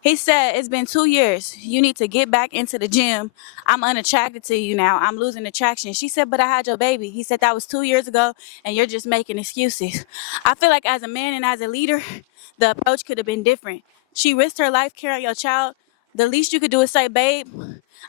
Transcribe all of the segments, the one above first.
He said, it's been 2 years. You need to get back into the gym. I'm unattracted to you now. I'm losing attraction. She said, but I had your baby. He said, that was 2 years ago, and you're just making excuses. I feel like as a man and as a leader, the approach could have been different. She risked her life carrying your child. The least you could do is say, babe,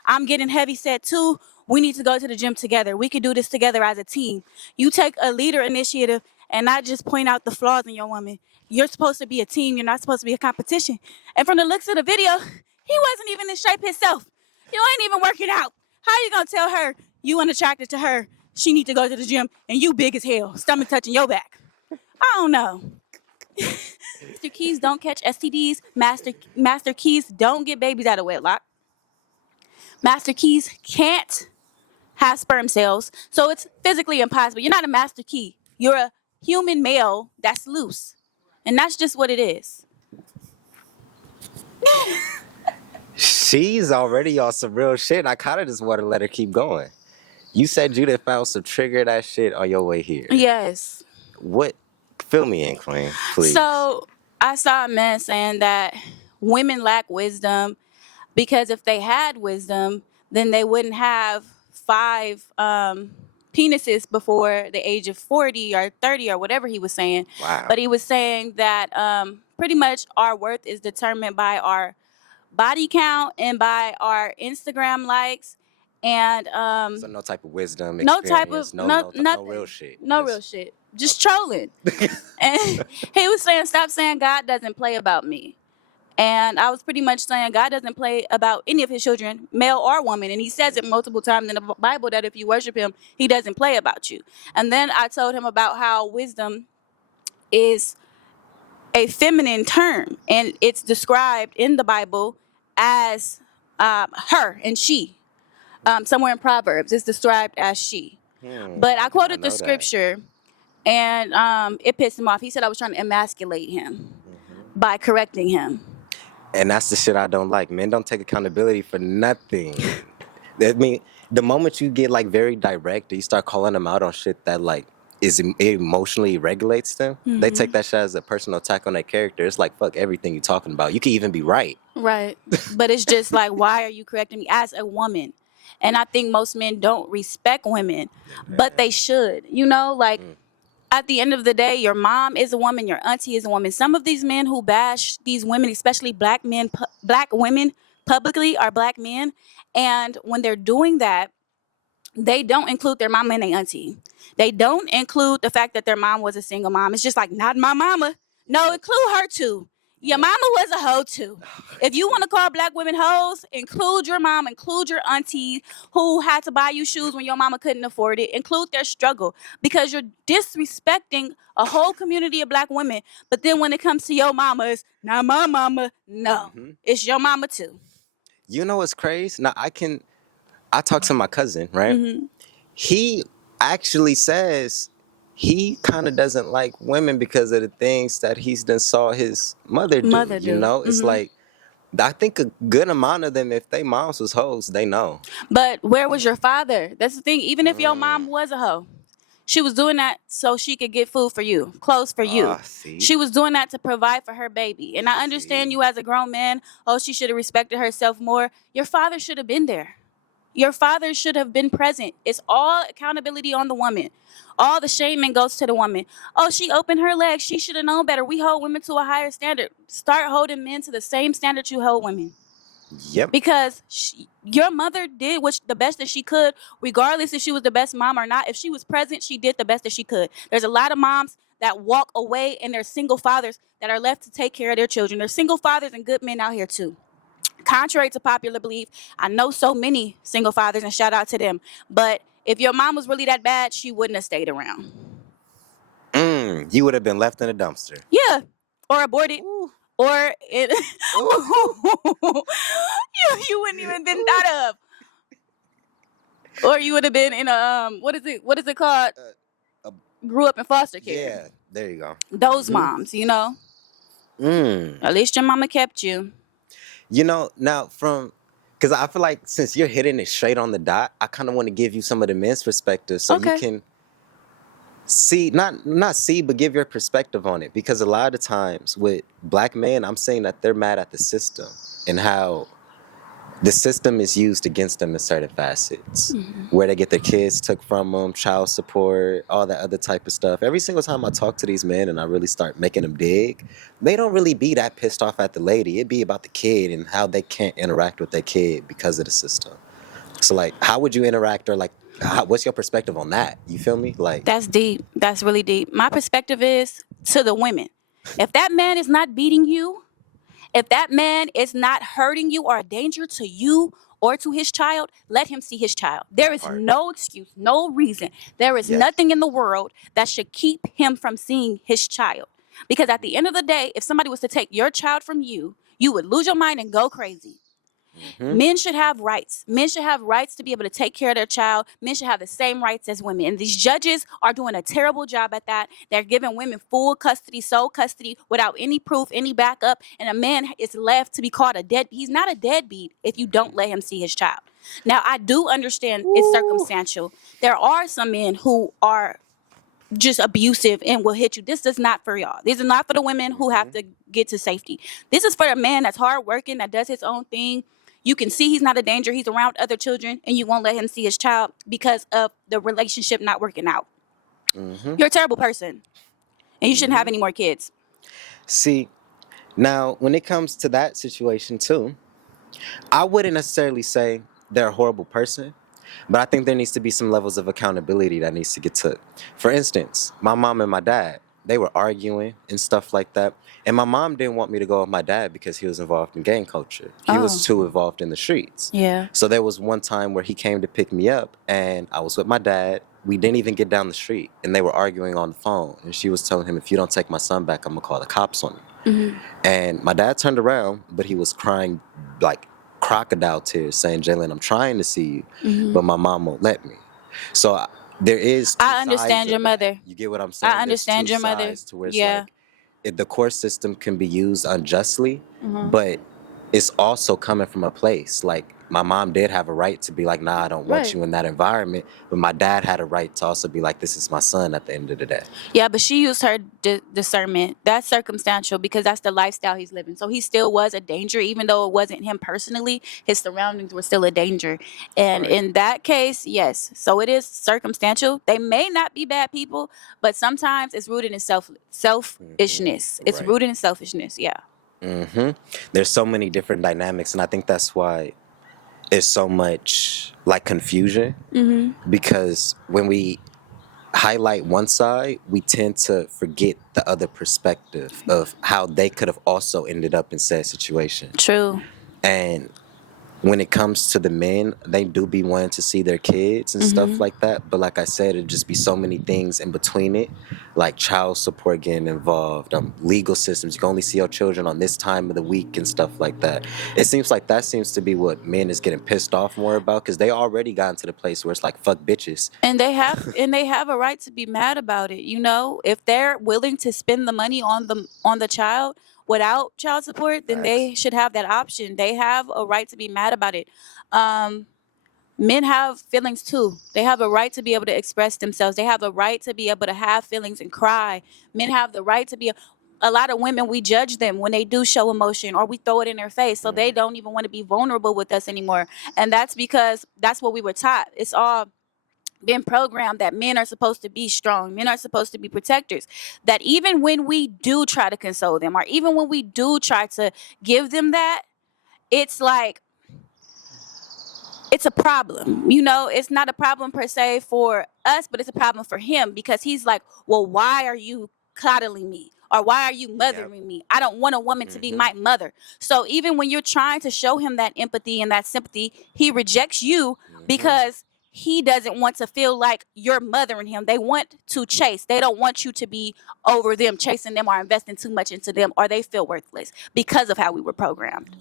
I'm getting heavy set too. We need to go to the gym together. We could do this together as a team. You take a leader initiative and not just point out the flaws in your woman. You're supposed to be a team. You're not supposed to be a competition. And from the looks of the video, he wasn't even in shape himself. You ain't even working out. How you gonna tell her you unattracted to her? She need to go to the gym and you big as hell, stomach touching your back. I don't know. Master Keys don't catch STDs. Master Keys don't get babies out of wedlock. Master Keys can't have sperm cells, so it's physically impossible. You're not a master key. You're a human male that's loose, and that's just what it is. She's already on some real shit. I kind of just want to let her keep going. You said you done found some trigger that shit on your way here. Yes. What? Fill me in, Queen, please. So I saw a man saying that women lack wisdom because if they had wisdom, then they wouldn't have five penises before the age of 40 or 30 or whatever he was saying. Wow. But he was saying that pretty much our worth is determined by our body count and by our Instagram likes. And So no type of wisdom, no type of experience, nothing, no real shit. no real shit, just trolling. And he was saying, stop saying God doesn't play about me. And I was pretty much saying God doesn't play about any of his children, male or woman. And he says it multiple times in the Bible that if you worship him, he doesn't play about you. And then I told him about how wisdom is a feminine term, and it's described in the Bible as her and she. Somewhere in Proverbs, it's described as she. But I quoted the scripture, and it pissed him off. He said I was trying to emasculate him by correcting him. And that's the shit I don't like. Men don't take accountability for nothing. I mean, the moment you get like very direct, or you start calling them out on shit that like emotionally regulates them, they take that shit as a personal attack on their character. It's like, fuck everything you're talking about. You can even be right. Right. But it's just like, why are you correcting me as a woman? And I think most men don't respect women, but they should. You know, like at the end of the day, your mom is a woman, your auntie is a woman. Some of these men who bash these women, especially black men, black women publicly, are black men. And when they're doing that, they don't include their mama and their auntie. They don't include the fact that their mom was a single mom. It's just like, not my mama. No, include her too. Your mama was a hoe too. If you want to call black women hoes, include your mom, include your auntie who had to buy you shoes when your mama couldn't afford it. Include their struggle, because you're disrespecting a whole community of black women. But then when it comes to your mama, it's not my mama. No, it's your mama too. You know what's crazy? Now I talked to my cousin, right? He actually says he kind of doesn't like women because of the things that he's done saw his mother do. You know, it's like, I think a good amount of them, if they moms was hoes, they know. But where was your father? That's the thing. Even if your mom was a hoe, she was doing that so she could get food for you, clothes for you. See? She was doing that to provide for her baby. And I understand you as a grown man. Oh, she should have respected herself more. Your father should have been there. Your father should have been present. It's all accountability on the woman. All the shaming goes to the woman. Oh, she opened her legs. She should have known better. We hold women to a higher standard. Start holding men to the same standard you hold women. Yep. Because your mother did the best that she could, regardless if she was the best mom or not. If she was present, she did the best that she could. There's a lot of moms that walk away, and there's single fathers that are left to take care of their children. There's single fathers and good men out here too. Contrary to popular belief, I know so many single fathers, and shout out to them. But if your mom was really that bad, she wouldn't have stayed around. You would have been left in a dumpster. Yeah, or aborted. Ooh. Or it, you wouldn't even been thought of. Or you would have been in a what is it called? Grew up in foster care. Yeah, there you go. Those moms, you know. At least your mama kept you. You know, now because I feel like since you're hitting it straight on the dot, I kind of want to give you some of the men's perspective, so you can See, not see, but give your perspective on it. Because a lot of times with black men, I'm saying that they're mad at the system and how the system is used against them in certain facets, where they get their kids took from them, child support, all that other type of stuff. Every single time I talk to these men and I really start making them dig, they don't really be that pissed off at the lady. It be about the kid and how they can't interact with their kid because of the system. So like, how would you interact, or like, what's your perspective on that? You feel me? Like, That's deep. That's really deep. My perspective is to the women. If that man is not beating you, if that man is not hurting you or a danger to you or to his child, let him see his child. There that is part. no excuse, no reason. There is Yes. nothing in the world that should keep him from seeing his child. Because at the end of the day, if somebody was to take your child from you, you would lose your mind and go crazy. Men should have rights. Men should have rights to be able to take care of their child. Men should have the same rights as women. And these judges are doing a terrible job at that. They're giving women full custody, sole custody, without any proof, any backup. And a man is left to be called a deadbeat. He's not a deadbeat if you don't let him see his child. Now, I do understand it's circumstantial. There are some men who are just abusive and will hit you. This is not for y'all. This is not for the women who have to get to safety. This is for a man that's hardworking, that does his own thing. You can see he's not a danger. He's around other children, and you won't let him see his child because of the relationship not working out. You're a terrible person, and you shouldn't have any more kids. See, now when it comes to that situation too, I wouldn't necessarily say they're a horrible person, but I think there needs to be some levels of accountability that needs to get took. For instance, my mom and my dad, they were arguing and stuff like that. And my mom didn't want me to go with my dad because he was involved in gang culture. He was too involved in the streets. Yeah. So there was one time where he came to pick me up and I was with my dad. We didn't even get down the street and they were arguing on the phone. And she was telling him, if you don't take my son back, I'm going to call the cops on you. And my dad turned around, but he was crying like crocodile tears, saying, Jalen, I'm trying to see you, but my mom won't let me. So there is two I understand sides your of that. mother. You get what I'm saying? I understand There's two your mother. sides to where it's Yeah. like the court system can be used unjustly, but it's also coming from a place like my mom did have a right to be like, nah, I don't want Right. you in that environment, but my dad had a right to also be like, this is my son at the end of the day. Yeah, but she used her discernment. That's circumstantial because that's the lifestyle he's living. So he still was a danger, even though it wasn't him personally. His surroundings were still a danger. And Right. in that case, yes. So it is circumstantial. They may not be bad people, but sometimes it's rooted in selfishness. It's Right. rooted in selfishness. Yeah. There's so many different dynamics, and I think that's why it's so much like confusion, because when we highlight one side, we tend to forget the other perspective of how they could have also ended up in said situation. True. And when it comes to the men, they do be wanting to see their kids and stuff like that. But like I said, it'd just be so many things in between it, like child support getting involved, legal systems. You can only see your children on this time of the week and stuff like that. It seems like that seems to be what men is getting pissed off more about, because they already gotten to the place where it's like, fuck bitches. And they have a right to be mad about it. You know, if they're willing to spend the money on the child without child support, then they should have that option. They have a right to be mad about it. Men have feelings too. They have a right to be able to express themselves. They have a right to be able to have feelings and cry. Men have the right to be. A lot of women, we judge them when they do show emotion or we throw it in their face, so they don't even want to be vulnerable with us anymore. And that's because that's what we were taught. It's all been programmed that men are supposed to be strong, men are supposed to be protectors, that even when we do try to console them or even when we do try to give them that, it's like it's a problem. You know, it's not a problem per se for us, but it's a problem for him because he's like, well, why are you coddling me? Or why are you mothering me? I don't want a woman to be my mother. So even when you're trying to show him that empathy and that sympathy, he rejects you because he doesn't want to feel like you're mothering him. They want to chase. They don't want you to be over them, chasing them or investing too much into them, or they feel worthless because of how we were programmed.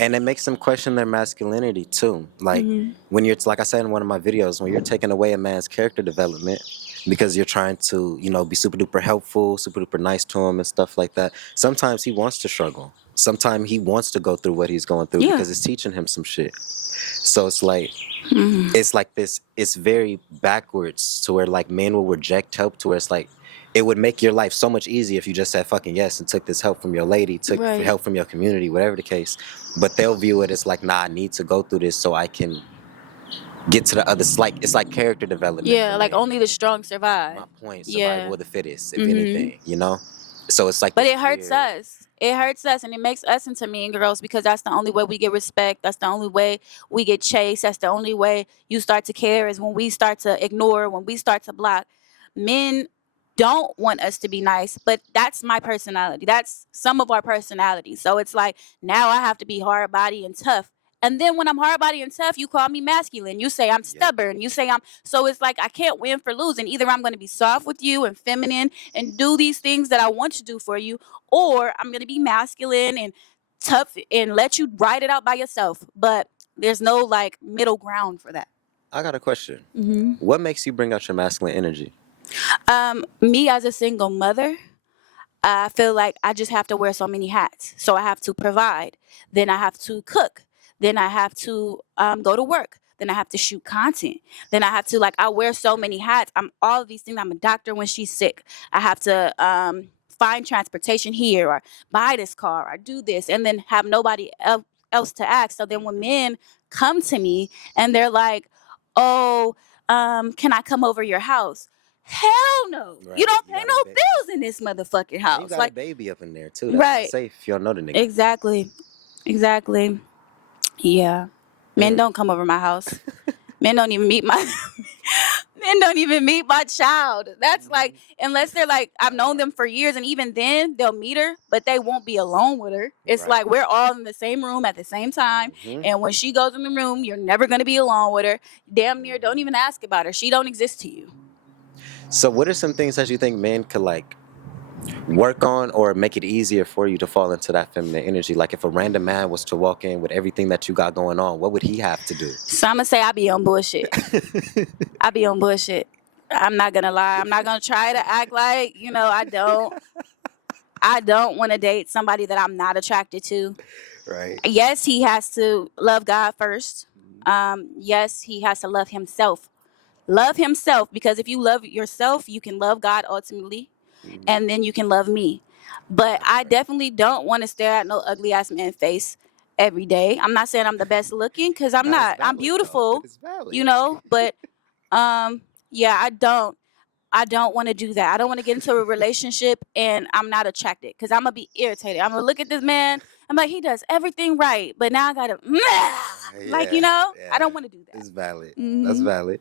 And it makes them question their masculinity too. Like when you're, like I said in one of my videos, when you're taking away a man's character development because you're trying to, you know, be super duper helpful, super duper nice to him and stuff like that. Sometimes he wants to struggle. sometimes he wants to go through what he's going through Yeah. because it's teaching him some shit. So it's like, it's like this, it's very backwards to where like men will reject help, to where it's like, it would make your life so much easier if you just said fucking yes and took this help from your lady, took Right. help from your community, whatever the case. But they'll view it as like, nah, I need to go through this so I can get to the other. It's like character development. Yeah, for like men. only the strong survive. My point, Yeah. survival of the fittest, if anything, you know? So it's like, But this it hurts weird- us. It hurts us, and it makes us into mean girls because that's the only way we get respect. That's the only way we get chased. That's the only way you start to care is when we start to ignore, when we start to block. Men don't want us to be nice, but that's my personality. That's some of our personalities. So it's like now I have to be hard body and tough. And then when I'm hard body and tough, you call me masculine. You say I'm stubborn. You say I'm so it's like I can't win for losing. Either I'm going to be soft with you and feminine and do these things that I want to do for you, or I'm going to be masculine and tough and let you ride it out by yourself. But there's no like middle ground for that. I got a question. What makes you bring out your masculine energy? Me as a single mother, I feel like I just have to wear so many hats. So I have to provide. Then I have to cook. Then I have to go to work. Then I have to shoot content. Then I have to I wear so many hats. I'm all of these things. I'm a doctor when she's sick. I have to find transportation here or buy this car or do this and then have nobody else to ask. So then when men come to me and they're like, oh, can I come over your house? Hell no. Right. You don't You pay got no a ba- bills in this motherfucking house. You got a baby up in there too. That's Right. not safe if you don't know the nigga. Exactly. Yeah. Men don't come over my house. Men don't even meet my child. That's like, unless they're like, I've known them for years, and even then they'll meet her, but they won't be alone with her. It's Right. like we're all in the same room at the same time, and when she goes in the room, you're never gonna be alone with her. Damn near, don't even ask about her. She don't exist to you. So what are some things that you think men could like work on or make it easier for you to fall into that feminine energy? Like if a random man was to walk in with everything that you got going on, what would he have to do? So I'm gonna say I be on bullshit. I be on bullshit. I'm not gonna lie. I'm not gonna try to act like, I don't want to date somebody that I'm not attracted to. Right. Yes, he has to love God first. Yes, he has to love himself. Love himself, because if you love yourself, you can love God ultimately, and then you can love me. But I definitely don't want to stare at no ugly ass man face every day. I'm not saying I'm the best looking, because I'm Nah, it's not. I'm valid, beautiful, though. It is valid. but yeah, I don't want to do that. I don't want to get into a relationship and I'm not attracted, because I'm gonna be irritated. I'm gonna look at this man. I'm like, he does everything right, but now I gotta I don't want to do that. It's valid. That's valid.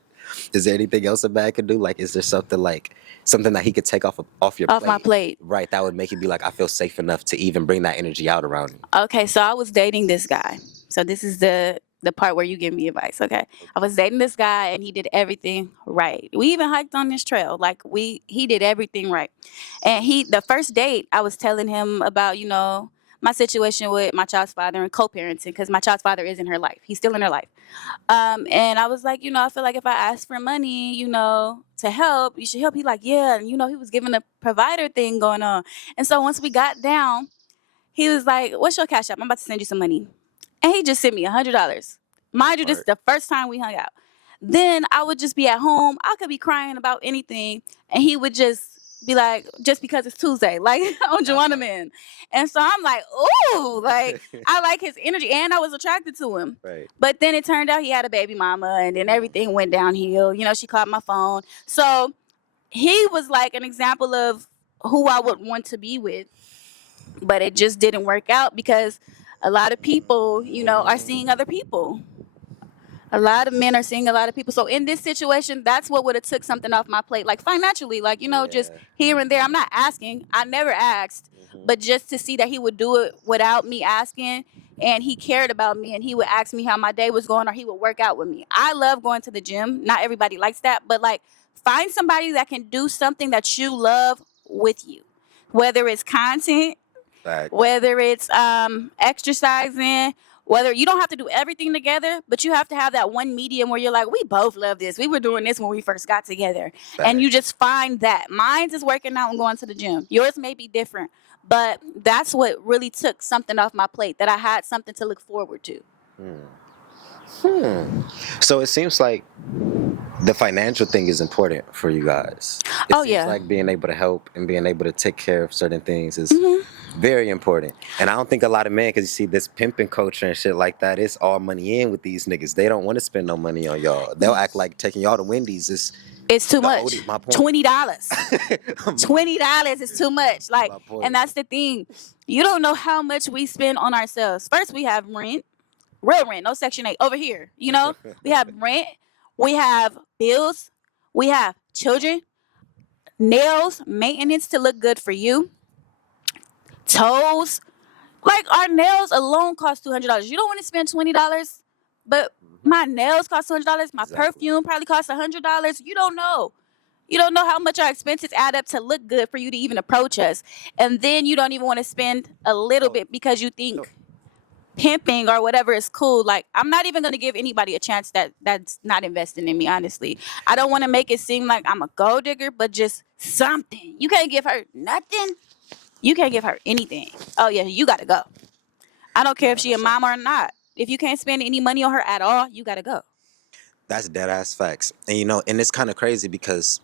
Is there anything else a man could do? Like, is there something that he could take off your Off plate? my plate. Right, that would make you be like, I feel safe enough to even bring that energy out around him. Okay, so I was dating this guy. So this is the part where you give me advice, okay? I was dating this guy and he did everything right. We even hiked on this trail. Like he did everything right. And the first date, I was telling him about, my situation with my child's father and co-parenting, because my child's father is in her life. He's still in her life. And I was like, I feel like if I ask for money, to help, you should help. He like, yeah. And, he was giving a provider thing going on. And so once we got down, he was like, what's your cash app? I'm about to send you some money. And he just sent me $100. Mind you, this is the first time we hung out. Then I would just be at home. I could be crying about anything. And he would just be like, just because it's Tuesday, like on Joanna Man. And so I'm like, ooh, like I like his energy. And I was attracted to him. Right. But then it turned out he had a baby mama, and then everything went downhill. She called my phone. So he was like an example of who I would want to be with. But it just didn't work out because a lot of people, are seeing other people. A lot of men are seeing a lot of people. So in this situation, that's what would have took something off my plate. Like financially, just here and there. I'm not asking. I never asked. But just to see that he would do it without me asking, and he cared about me, and he would ask me how my day was going, or he would work out with me. I love going to the gym. Not everybody likes that. But find somebody that can do something that you love with you. Whether it's content, whether it's exercising, whether you don't have to do everything together, but you have to have that one medium where you're like, we both love this. We were doing this when we first got together. And you just find that. Mine's is working out and going to the gym. Yours may be different. But that's what really took something off my plate, that I had something to look forward to. So it seems like the financial thing is important for you guys. It Oh, seems yeah. like being able to help and being able to take care of certain things is very important. And I don't think a lot of men, because you see this pimping culture and shit like that, it's all money in with these niggas. They don't want to spend no money on y'all. They'll act like taking y'all to Wendy's is It's too the much. my point. $20. $20 is too much. Like, My point. and that's the thing. You don't know how much we spend on ourselves. First, we have rent, real rent, no Section 8 over here. You know, we have rent, we have bills, we have children, nails, maintenance to look good for you, toes. Like, our nails alone cost $200. You don't want to spend $20, but my nails cost $200. My perfume probably costs $100. You don't know. You don't know how much our expenses add up to look good for you to even approach us. And then you don't even want to spend a little bit because you think pimping or whatever is cool. Like, I'm not even going to give anybody a chance that's not investing in me, honestly. I don't want to make it seem like I'm a gold digger, but just something. You can't give her nothing. You can't give her anything. Oh, yeah, you got to go. I don't care if she a mom or not. If you can't spend any money on her at all, you got to go. That's dead ass facts. And you know, and it's kind of crazy because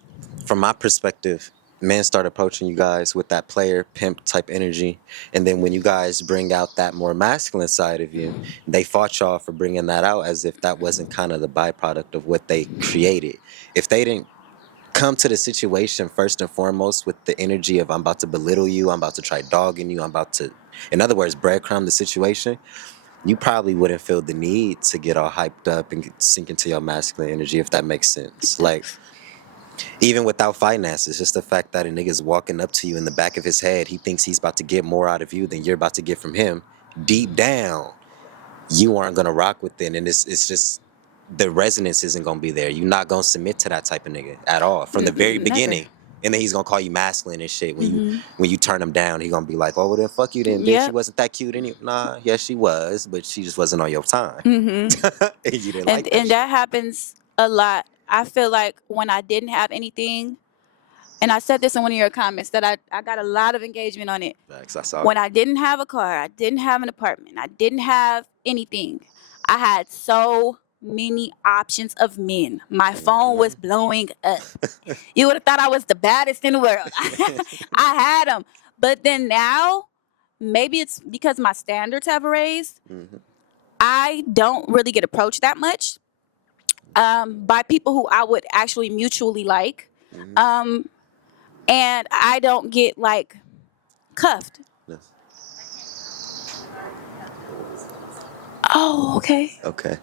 from my perspective, men start approaching you guys with that player pimp type energy. And then when you guys bring out that more masculine side of you, they fought y'all for bringing that out as if that wasn't kind of the byproduct of what they created. If they didn't come to the situation first and foremost with the energy of I'm about to belittle you, I'm about to try dogging you, I'm about to, in other words, breadcrumb the situation, you probably wouldn't feel the need to get all hyped up and sink into your masculine energy, if that makes sense. Like, even without finances, just the fact that a nigga's walking up to you in the back of his head, he thinks he's about to get more out of you than you're about to get from him. Deep down, you aren't gonna rock with it, and it's just the resonance isn't gonna be there. You're not gonna submit to that type of nigga at all from the very beginning. And then he's gonna call you masculine and shit. When you turn him down, he gonna be like, "Oh, well, then fuck you, then, bitch. She wasn't that cute anyway." Nah, yes, she was, but she just wasn't on your time. And you didn't like that. And that happens a lot. I feel like when I didn't have anything, and I said this in one of your comments, that I got a lot of engagement on it. Facts, I saw When it. I didn't have a car, I didn't have an apartment, I didn't have anything, I had so many options of men. My phone was blowing up. You would have thought I was the baddest in the world. I had them. But then now, maybe it's because my standards have raised. I don't really get approached that much by people who I would actually mutually like. And I don't get like cuffed. Oh, okay. Okay.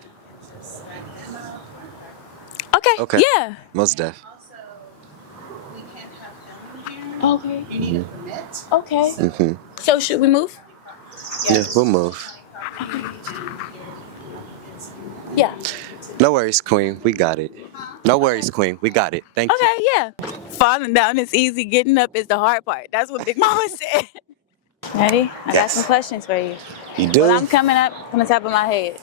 Okay. Yeah. Most def. Okay. Okay. So should we move? Yeah, we'll move. Yeah. No worries, Queen. We got it. No worries, Queen. We got it. Thank you. Okay, yeah. Falling down is easy. Getting up is the hard part. That's what Big Mama said. Ready? I got some questions for you. You do? Well, I'm coming up from the top of my head.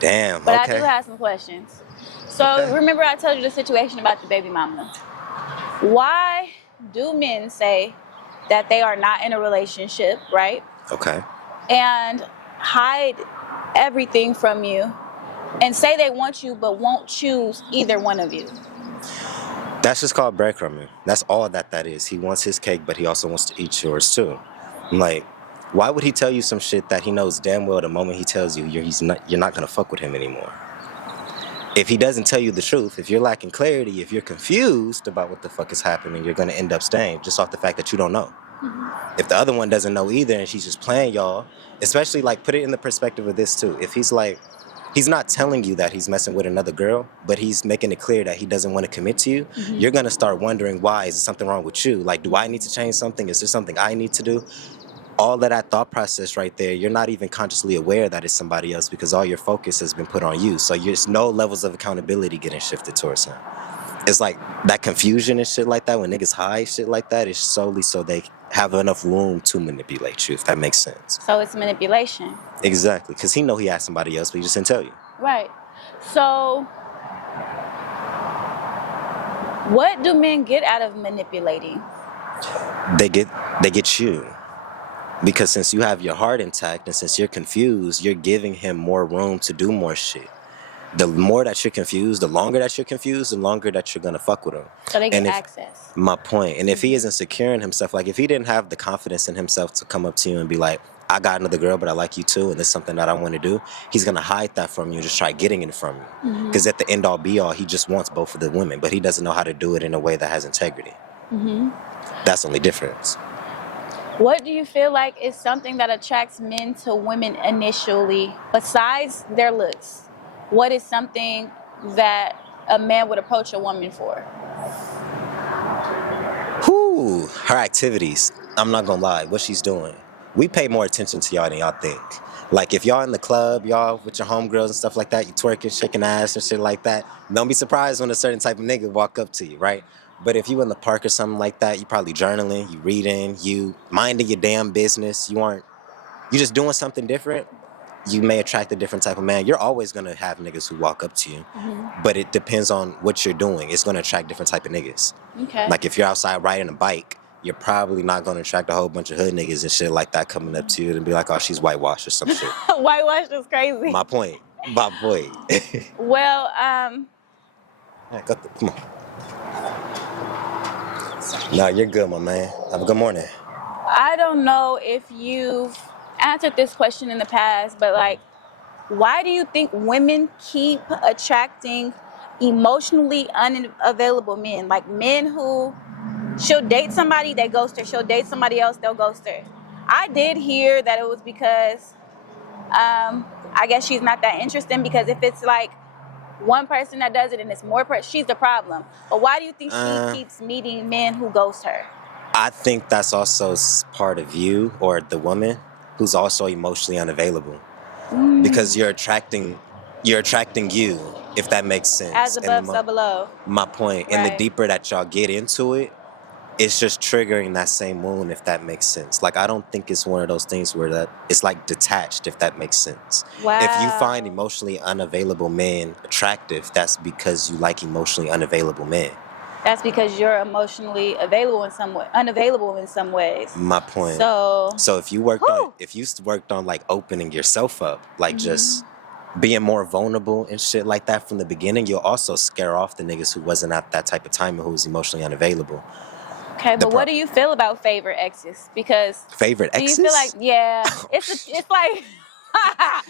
Damn, But okay. I do have some questions. So remember I told you the situation about the baby mama. Why do men say that they are not in a relationship, right? Okay. And hide everything from you and say they want you but won't choose either one of you? That's just called breadcrumbing. That's all that is. He wants his cake, but he also wants to eat yours too. Like, why would he tell you some shit that he knows damn well the moment he tells you you're not gonna fuck with him anymore? If he doesn't tell you the truth, if you're lacking clarity, if you're confused about what the fuck is happening, you're gonna end up staying just off the fact that you don't know. If the other one doesn't know either and she's just playing y'all, especially like put it in the perspective of this too. If he's like, he's not telling you that he's messing with another girl, but he's making it clear that he doesn't want to commit to you, you're gonna start wondering why. Is there something wrong with you? Like, do I need to change something? Is there something I need to do? All of that thought process right there, you're not even consciously aware that it's somebody else because all your focus has been put on you. So there's no levels of accountability getting shifted towards him. It's like that confusion and shit like that when niggas hide shit like that is solely so they have enough room to manipulate you, if that makes sense. So it's manipulation. Exactly, because he know he had somebody else, but he just didn't tell you. Right. So what do men get out of manipulating? They get you. Because since you have your heart intact and since you're confused, you're giving him more room to do more shit. The more that you're confused, the longer that you're confused, the longer that you're gonna fuck with him. So they get And if access. my point, and if he isn't secure in himself, like if he didn't have the confidence in himself to come up to you and be like, I got another girl, but I like you too, and it's something that I want to do, he's gonna hide that from you and just try getting it from you. Because at the end all be all, he just wants both of the women, but he doesn't know how to do it in a way that has integrity. That's the only difference. What do you feel like is something that attracts men to women initially, besides their looks? What is something that a man would approach a woman for? Whew, her activities. I'm not gonna lie, what she's doing. We pay more attention to y'all than y'all think. Like if y'all in the club, y'all with your homegirls and stuff like that, you twerking, shaking ass and shit like that, don't be surprised when a certain type of nigga walk up to you, right? But if you in the park or something like that, you probably journaling, you reading, you minding your damn business, you just doing something different, you may attract a different type of man. You're always gonna have niggas who walk up to you, but it depends on what you're doing. It's gonna attract different type of niggas. Okay. Like if you're outside riding a bike, you're probably not gonna attract a whole bunch of hood niggas and shit like that coming up to you and be like, oh, she's whitewashed or some shit. Whitewash is crazy. My point. Well, Come on. No, you're good, my man. Have a good morning. I don't know if you've answered this question in the past, but like, why do you think women keep attracting emotionally unavailable men? Like men who she'll date somebody, they ghost her. She'll date somebody else, they'll ghost her. I did hear that it was because I guess she's not that interesting, because if it's like one person that does it and it's more she's the problem. But why do you think she keeps meeting men who ghost her? I think that's also part of you or the woman who's also emotionally unavailable. Because you're attracting you, if that makes sense. As above, so below. My point. Right. And the deeper that y'all get into it, it's just triggering that same wound, if that makes sense. Like I don't think it's one of those things where that it's like detached, if that makes sense. Wow. If you find emotionally unavailable men attractive, that's because you like emotionally unavailable men. That's because you're emotionally unavailable in some ways. My point. So if you worked on like opening yourself up, like just being more vulnerable and shit like that from the beginning, you'll also scare off the niggas who wasn't at that type of time and who was emotionally unavailable. Okay, but what do you feel about favorite exes? Because favorite exes? Do you feel like it's like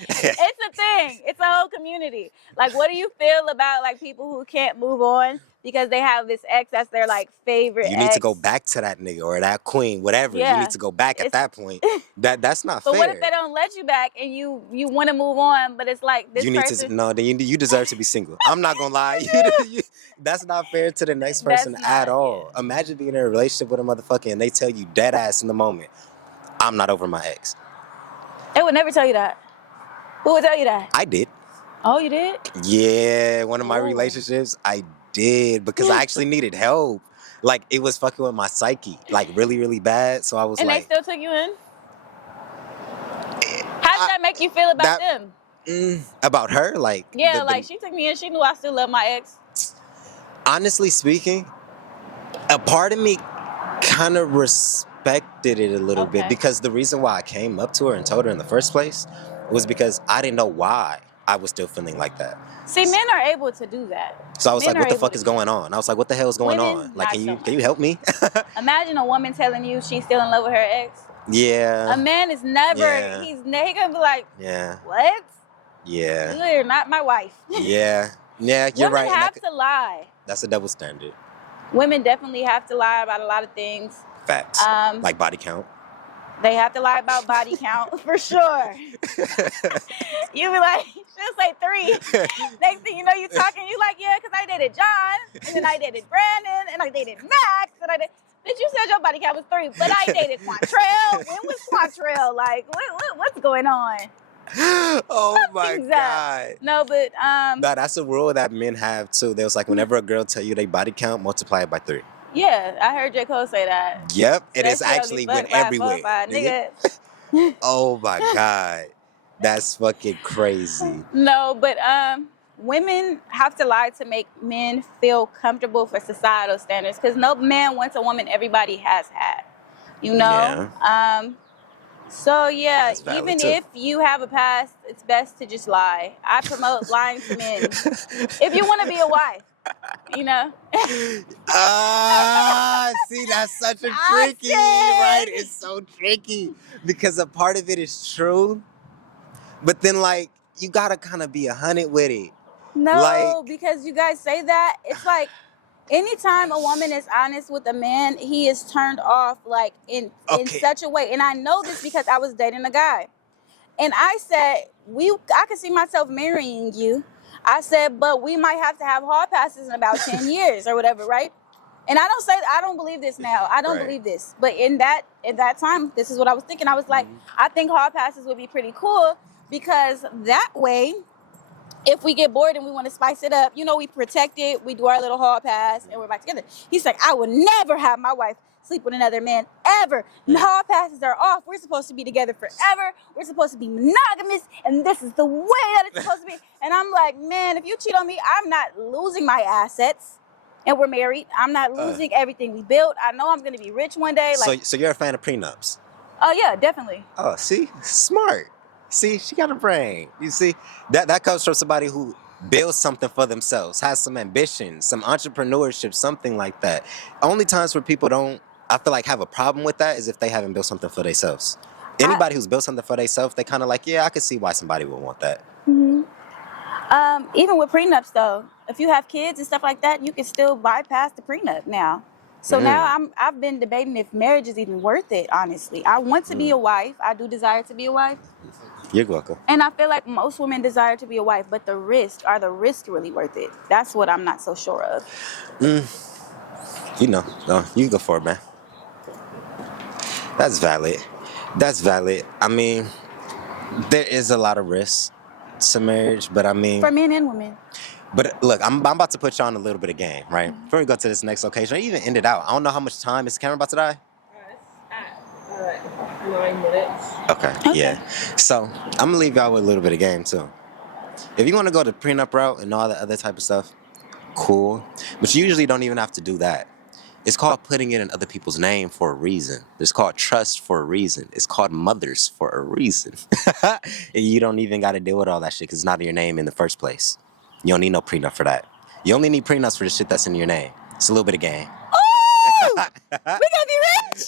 it's a thing. It's a whole community. Like, what do you feel about like people who can't move on because they have this ex that's their like favorite? You need to go back to that nigga or that queen, whatever. Yeah. You need to go back at that point. That's not fair. But what if they don't let you back and you want to move on, but it's like this person? Then you deserve to be single. I'm not gonna lie. That's not fair to the next person at all. Yeah. Imagine being in a relationship with a motherfucker and they tell you dead ass in the moment, I'm not over my ex. They would never tell you that. Who would tell you that? I did. Oh, you did? Yeah, one of my relationships, I did, because I actually needed help. Like, it was fucking with my psyche, like really, really bad. So I was and like... And they still took you in? How did that make you feel about them? About her? Like... Yeah, like she took me in, she knew I still love my ex. Honestly speaking, a part of me kind of respected it a little bit, because the reason why I came up to her and told her in the first place was because I didn't know why I was still feeling like that. See, men are able to do that. So I was like, what the fuck is going on? I was like, what the hell is going on? Like, can you help me? Imagine a woman telling you she's still in love with her ex. Yeah. A man is never, he's gonna be like, what? Yeah. You're not my wife. Yeah, you're right. Women have to lie. That's a double standard. Women definitely have to lie about a lot of things. Facts. Like body count. They have to lie about body count, for sure. You be like, she'll say 3. Next thing you know, you talking, you like, yeah, because I dated John, and then I dated Brandon, and I dated Max, and I did... Bitch, you said your body count was 3, but I dated Quantrell. When was Quantrell? Like, what's going on? Oh my God. No, but no, that's a rule that men have too. There was like, whenever a girl tell you they body count, multiply it by 3. Yeah, I heard J. Cole say that. Yep, it is actually went everywhere. 4, 5, nigga. Oh my God, that's fucking crazy. No, but women have to lie to make men feel comfortable for societal standards, because no man wants a woman everybody has had, you know. Yeah. So yeah, That's valid even too. if you have a past, it's best to just lie. I promote lying to men. If you want to be a wife, you know. See, that's such a I tricky, right? said It's so tricky because a part of it is true, but then like you gotta kind of be 100 with it. Like, no, because you guys say that. It's like anytime a woman is honest with a man, he is turned off like in okay, such a way. And I know this because I was dating a guy. And I said, I could see myself marrying you. I said, but we might have to have hall passes in about 10 years or whatever, right? And I don't believe this now. I don't right? believe this. But in that time, this is what I was thinking. I was like, I think hall passes would be pretty cool because that way, if we get bored and we want to spice it up, we protect it, we do our little hall pass, and we're back together. He's like, I would never have my wife sleep with another man ever. Hall passes are off. We're supposed to be together forever. We're supposed to be monogamous, and this is the way that it's supposed to be. And I'm like, man, if you cheat on me, I'm not losing my assets. And we're married. I'm not losing everything we built. I know I'm going to be rich one day. So, Like, so you're a fan of prenups? oh yeah, definitely. Oh, see, smart. See, she got a brain. You see, that comes from somebody who builds something for themselves, has some ambition, some entrepreneurship, something like that. Only times where people don't, I feel like, have a problem with that is if they haven't built something for themselves. I, Anybody who's built something for themselves, they kind of like, yeah, I can see why somebody would want that. Even with prenups though, if you have kids and stuff like that, you can still bypass the prenup now. So now I've been debating if marriage is even worth it, honestly. I want to be a wife. I do desire to be a wife. You're welcome. And I feel like most women desire to be a wife, but the risks really worth it? That's what I'm not so sure of. No, you go for it, man. That's valid. That's valid. I mean, there is a lot of risk to marriage, but I mean, For men and women. but look, I'm about to put you on a little bit of game, right? Before we go to this next location, or even end it out. I don't know how much time is the camera about to die. It's at 9 minutes. Okay, yeah. So I'm gonna leave y'all with a little bit of game too. If you want to go the prenup route and all the other type of stuff, cool. But you usually don't even have to do that. It's called putting it in other people's name for a reason. It's called trust for a reason. It's called mothers for a reason. And you don't even got to deal with all that shit because it's not in your name in the first place. You don't need no prenup for that. You only need prenups for the shit that's in your name. It's a little bit of game. Oh, we gonna be rich.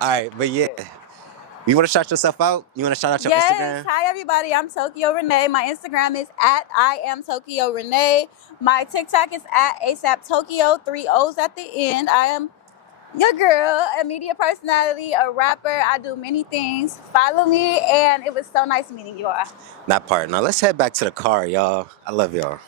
All right, but yeah. You want to shout yourself out? You want to shout out your Yes. Instagram? Hi, everybody. I'm Tokyo Renee. My Instagram is at I am Tokyo Renee. My TikTok is at ASAP Tokyo, 3 O's at the end. I am your girl, a media personality, a rapper. I do many things. Follow me, and it was so nice meeting you all. That part. Now let's head back to the car, y'all. I love y'all.